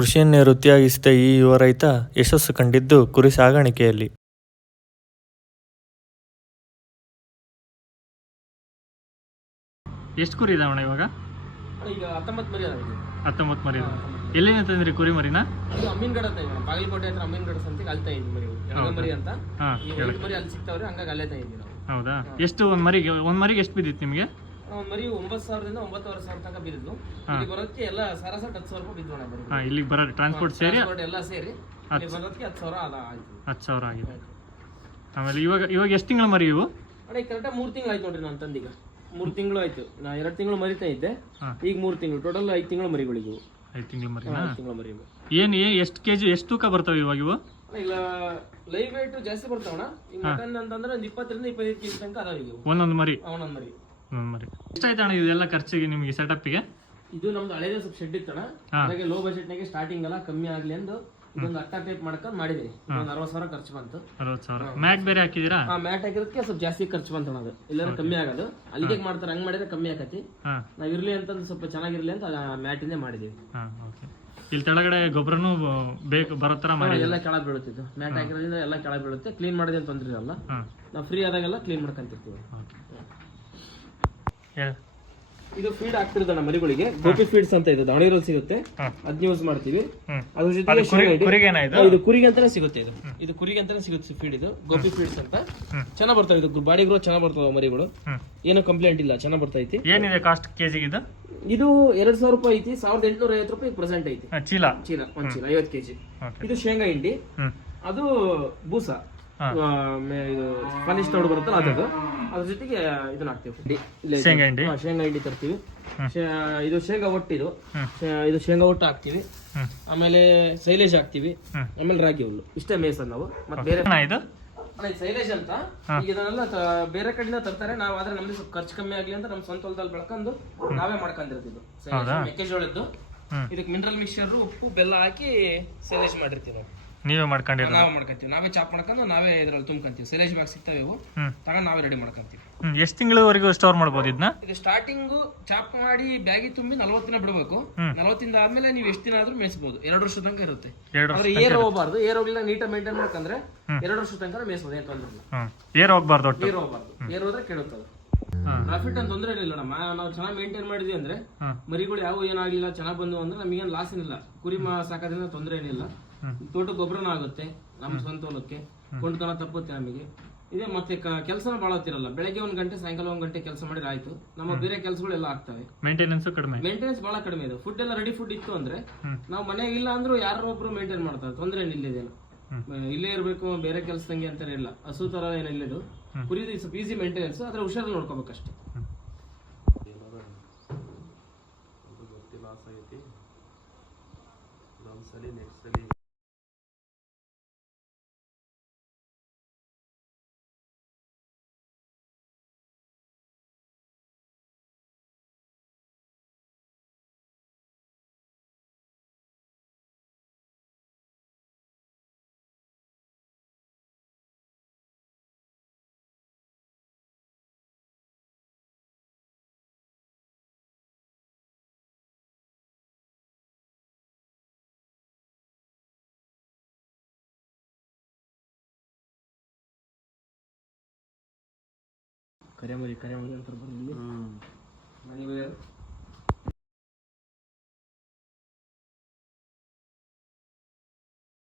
ಕೃಷಿಯನ್ನೇ ವೃತ್ತಿಯಾಗಿಸಿದ ಈ ಯುವ ರೈತ ಯಶಸ್ಸು ಕಂಡಿದ್ದು ಕುರಿ ಸಾಗಾಣಿಕೆಯಲ್ಲಿ. ಎಷ್ಟು ಕುರಿ ಇದಾವಣ ಇವಾಗ? ಈಗ 19 ಮರಿ ಅದಾವೆ. 19 ಮರಿ. ಎಲ್ಲಿಂದ ತಂದ್ರಿ ಕುರಿ ಮರಿನ? ಇದು ಅಮೀನ್ಗಢ ಅಂತ ಇದೆ, ಬಾಗಲಕೋಟೆ ಹತ್ರ ಅಮೀನ್ಗಢ ಸಂತಿಗೆ ಅಲ್ಲಿ ತಂದಿದ್ವಿ ಮರಿ. ಮರಿ ಅಂತ ಈ ವೈಟ್ ಮರಿ ಅಲ್ಲಿ ಸಿಗ್ತಾವ್ರೆ, ಹಂಗಾಗಿ ಅಲ್ಲೇ ತಂದಿದ್ವಿ ನಾವು. ಹೌದಾ? ಎಷ್ಟು ಒಂದ್ ಮರಿಗೆ ಎಷ್ಟು ಬಿದ್ದಿತ್ತು ನಿಮಗೆ? ಮರಿ 9,000ದಿಂದ 9,500 ತನಕ ಬಿದ್ದಿದ್ದು. ಇಲ್ಲಿ ಬರೋದಕ್ಕೆ ಎಲ್ಲ ಸರಾಸರಿ 10,000 ರೂಪಾಯಿ ಬಿದ್ವು ಮರಿ. ಇಲ್ಲಿಗೆ ಬರೋ ಟ್ರಾನ್ಸ್ಪೋರ್ಟ್ ಸೇರಿ ಎಲ್ಲ ಸೇರಿ ಇಲ್ಲಿ ಬರೋದಕ್ಕೆ 10,000 ಆಯ್ತು. 10,000 ಆಗಿದೆ. ಆಮೇಲೆ ಇವಾಗ ಎಷ್ಟು ತಿಂಗಳ ಮರಿ ಇವು? ಅಣ್ಣ ಈಗ ಕರೆಕ್ಟಾಗಿ 3 ತಿಂಗಳು ಆಯ್ತು ನೋಡ್ರಿ ನಾನು ತಂದೀಗ. 3 ತಿಂಗಳು ಆಯ್ತು. ನಾ 2 ತಿಂಗಳು ಮರಿತಾ ಇದ್ದೆ, ಈಗ 3 ತಿಂಗಳು, ಟೋಟಲ್ 5 ತಿಂಗಳು ಮರಿಗಳಿಗೂ. 5 ತಿಂಗಳ ಮರಿ. 5 ತಿಂಗಳ ಮರಿ. ಏನು ಎಷ್ಟು ಕೆಜಿ, ಎಷ್ಟು ತೂಕ ಬರ್ತವೆ ಇವಾಗ ಇವು? ಇಲ್ಲ ಲೈವ್ ವೇಟ್ ಜಾಸ್ತಿ ಬರ್ತಾವಣ. ಈಗ ಮಟನ್ ಅಂತಂದ್ರೆ 20ರಿಂದ 25 ಕೆಜಿ ತನಕ ಅದಾವ ಈಗ ಒಂದೊಂದು ಮರಿ. ಒಂದೊಂದು ಮರಿ. ಎಷ್ಟಾಯ್ತಣ್ಣ ಇದೆಲ್ಲ ಖರ್ಚಿಗೆ ನಿಮಗೆ ಸೆಟಪ್ಗೆ? ಇದು ನಮ್ದು ಹಳೇದೇ ಸ್ವಲ್ಪ ಶೆಡ್ ಇತ್ತಣ, ಹಾಗಾಗಿ ಲೋ ಬಜೆಟ್ನಾಗೆ ಸ್ಟಾರ್ಟಿಂಗ್ ಎಲ್ಲ ಕಮ್ಮಿ ಆಗ್ಲಿ ಎಂದು ಇದೊಂದು ಅಟ್ಟ ಟೈಪ್ ಮಾಡ್ಕೊಂಡು ಮಾಡಿದೀನಿ. ಒಂದು 60,000 ಖರ್ಚು ಬಂತು. 60,000. ಮ್ಯಾಟ್ ಬೇರೆ ಹಾಕಿದೀರಾ? ಮ್ಯಾಟ್ ಹಾಕಿದಕ್ಕೆ ಸ್ವಲ್ಪ ಜಾಸ್ತಿ ಖರ್ಚು ಬಂತು. ಅದು ಇಲ್ಲಾಂದ್ರೆ ಕಮ್ಮಿ ಆಗೋದು. ಅಲ್ಲಿಗೆ ಮಾಡ್ತಾರೆ, ಹಂಗ್ ಮಾಡಿದ್ರೆ ಕಮ್ಮಿ ಆಕತಿ. ನಾವ್ ಇರ್ಲಿ ಅಂತಂದು ಸ್ವಲ್ಪ ಚೆನ್ನಾಗಿರ್ಲಿ ಅಂತ ಮ್ಯಾಟ್ ಇಂದೇ ಮಾಡಿದೀವಿ. ಇಲ್ಲಿ ಕೆಳಗಡೆ ಗೊಬ್ಬರನು ಬೇಕು ಬರೋ ತರ ಮಾಡಿ ಎಲ್ಲ ಕೆಳಗೆ ಬೀಳುತ್ತಿದ್ದು. ಮ್ಯಾಟ್ ಹಾಕಿರೋದ್ರಿಂದ ಎಲ್ಲ ಕೆಳಗೆ ಬೀಳುತ್ತೆ. ಕ್ಲೀನ್ ಮಾಡೋದೇನು ತೊಂದ್ರೆ ಇರಲ್ಲ. ನಾವು ಫ್ರೀ ಆದಾಗೆಲ್ಲ ಕ್ಲೀನ್ ಮಾಡ್ಕೊಂತಿರ್ತೀವಿ. ಇದು ಫೀಡ್ ಆಗ್ತಿರೋದಣ್ಣ ಮರಿಗಳಿಗೆ. ಗೋಪಿ ಫೀಡ್ಸ್ ಅಂತ ಇದೆ, ದಾವಣಗೆರೆಯಲ್ಲಿ ಸಿಗುತ್ತೆ. ಅದ್ನ ಯೂಸ್ ಮಾಡ್ತೀವಿ. ಅದ್ರ ಜೊತೆಗೆ ಇದು ಕುರಿಗೆ ಅಂತಾನೆ ಸಿಗುತ್ತೆ. ಇದು ಕುರಿಗೆ ಅಂತಾನೆ ಸಿಗುತ್ತೆ ಫೀಡ್. ಇದು ಗೋಪಿ ಫೀಡ್ಸ್ ಅಂತ ಚೆನ್ನಾಗ್ ಬರ್ತಾವೆ. ಇದು ಬಾಡಿ ಗ್ರೋತ್ ಚೆನ್ನಾಗ್ ಬರ್ತಾವ ಮರಿಗಳು. ಏನು ಕಂಪ್ಲೇಂಟ್ ಇಲ್ಲ, ಚೆನ್ನಾಗ್ ಬರ್ತೈತಿ. ಏನಿದೆ ಕಾಸ್ಟ್ ಕೆಜಿಗೆ ಇದು? ಇದು 2,000 ರೂಪಾಯಿ ಐತಿ. 1,850 ರೂಪಾಯಿ ಪ್ರೆಸೆಂಟ್ ಐತಿ. ಚೀಲ ಒಂದ್ ಚೀಲ 50 ಕೆಜಿ. ಇದು ಶೇಂಗಾ ಹಿಂಡಿ, ಅದು ಬೂಸ, ಇದು ಫನಿಶ್ ತೌಡು ಬರುತ್ತಲ್ಲ ಅದದು. ಅದ್ರ ಜೊತೆಗೆ ಇದನ್ನ ಹಾಕ್ತಿವಿ, ಶೇಂಗಾ ಹಿಂಡಿ ತರ್ತೀವಿ. ಇದು ಶೇಂಗಾ ಒಟ್ಟು, ಇದು ಶೇಂಗಾ ಒಟ್ಟು ಹಾಕ್ತಿವಿ. ಆಮೇಲೆ ಸೈಲೇಜ್ ಹಾಕ್ತಿವಿ. ಆಮೇಲೆ ರಾಗಿ ಹುಲ್ಲು. ಇಷ್ಟೇ ಮೇಯ್ಸೋದು ನಾವು. ಮತ್ತೆ ಬೇರೆ ಸೈಲೇಜ್ ಅಂತ ಈಗ ಇದನ್ನೆಲ್ಲ ಬೇರೆ ಕಡೆಯಿಂದ ತರ್ತಾರೆ. ನಾವು ಆದ್ರೆ ನಮ್ದು ಸ್ವಲ್ಪ ಖರ್ಚು ಕಮ್ಮಿ ಆಗ್ಲಿ ಅಂತ ನಮ್ಮ ಸ್ವಂತ ಹೊಲದಲ್ಲಿ ಬೆಳ್ಕೊಂಡು ನಾವೇ ಮಾಡ್ಕೊಂಡಿರ್ತಿದ್ವಿ. ಮೆಕ್ಕೆಜೋಳದ್ದು ಇದಕ್ಕೆ ಮಿನರಲ್ ಮಿಕ್ಸ್ಚರ್, ಉಪ್ಪು, ಬೆಲ್ಲ ಹಾಕಿ ಸೈಲೇಜ್ ಮಾಡಿರ್ತೀವಿ ನಾವು. ನಾವೇ ಮಾಡ್ಕೊಂತೀವಿ. ನಾವೇ ಚಾಪ್ ಮಾಡ್ಕೊಂಡು ನಾವೇ ಇದ್ರಲ್ಲಿ ತುಂಬ್ಕೊಂತೀವಿ. ಸೈಲೇಜ್ ಬ್ಯಾಗ್ ಸಿಗ್ತಾವೆ, ಇವು ತಗೊಂಡು ನಾವೇ ರೆಡಿ ಮಾಡ್ಕೊಂತೀವಿ. ಎಷ್ಟು ತಿಂಗಳವರೆಗೂ ಸ್ಟೋರ್ ಮಾಡ್ಬೋದು ಇದನ್ನ? ಇದು ಸ್ಟಾರ್ಟಿಂಗ್ ಚಾಪ್ ಮಾಡಿ ಬ್ಯಾಗಿ ತುಂಬಿ 40 ದಿನ ಬಿಡಬೇಕು. 40 ದಿನ ಆದ್ಮೇಲೆ ನೀವು ಎಷ್ಟು ದಿನ ಆದ್ರೂ ಮೇಯಿಸಬಹುದು. 2 ವರ್ಷದ ತನಕ ಇರುತ್ತೆ. ಆದ್ರೆ ಏರ್ ಹೋಗಬಾರ್ದು. ಏರ್ ಹೋಗ್ಲಿಲ್ಲ, ನೀಟಾಗಿ ಮೇಂಟೈನ್ ಮಾಡ್ಕೊಂಡ್ರೆ 2 ವರ್ಷದ ತನಕ ಮೇಯಿಸಬಹುದು. ಏನು ತೊಂದ್ರೆ ಇಲ್ಲ. ಏರ್ ಹೋಗ್ಬಾರ್ದು. ಏರ್ ಹೋದ್ರೆ ಕೆಡುತ್ತದೆ. ಪ್ರಾಫಿಟ್ ಅಂತ ತೊಂದರೆ ಇಲ್ಲ. ನಾವು ಚೆನ್ನಾಗಿ ಮೇಂಟೈನ್ ಮಾಡಿದ್ವಿ ಅಂದ್ರೆ ಮರಿಗಳು ಯಾವ ಏನಾಗ್ಲಿಲ್ಲ, ಚೆನ್ನಾಗ್ ಬಂದು ಅಂದ್ರೆ ನಮಗೇನು ಲಾಸ್ ಏನಿಲ್ಲ. ಕುರಿ ಸಾಕೋದ್ರಿಂದ ತೊಂದರೆ ಏನಿಲ್ಲ. ತೋಟ ಗೊಬ್ಬರನ ಆಗುತ್ತೆ, ನಮ್ಮ ಸ್ವಂತ ಹೊಲಕ್ಕೆ ಕೊಂಡ್ಕೊಳ ತಪ್ಪುತ್ತೆ ನಮಗೆ. ಇದೇ ಮತ್ತೆ ಕೆಲಸನ ಭಾಳ ಹೊತ್ತಿರಲ್ಲ. ಬೆಳಗ್ಗೆ 1 ಗಂಟೆ, ಸಾಯಂಕಾಲ 1 ಗಂಟೆ ಕೆಲಸ ಮಾಡಿದ್ರೆ ಆಯ್ತು. ನಮ್ಮ ಬೇರೆ ಕೆಲಸಗಳೆಲ್ಲ ಆಗ್ತವೆ. ಮೇಂಟೆನೆನ್ಸ್ ಬಹಳ ಕಡಿಮೆ ಇದೆ. ಫುಡ್ ಎಲ್ಲ ರೆಡಿ ಫುಡ್ ಇತ್ತು ಅಂದ್ರೆ ನಾವು ಮನೆಗೆ ಇಲ್ಲ ಅಂದ್ರೂ ಯಾರೋ ಒಬ್ರು ಮೇಂಟೈನ್ ಮಾಡ್ತಾರೆ. ತೊಂದರೆ ಏನಿಲ್ಲ. ಇಲ್ಲೇ ಇರಬೇಕು, ಬೇರೆ ಕೆಲಸದಂಗೆ ಅಂತಾನೆ ಇಲ್ಲ. ಹಸು ತರ ಏನಿಲ್ಲ. ಕುರಿದು ಸ್ವಲ್ಪ ಈಸಿ ಮೇಂಟೆನೆನ್ಸ್, ಆದ್ರೆ ಹುಷಾರಲ್ಲಿ ನೋಡ್ಕೋಬೇಕಷ್ಟೇ. ಕರೆ ಮರಿ ಅಂತ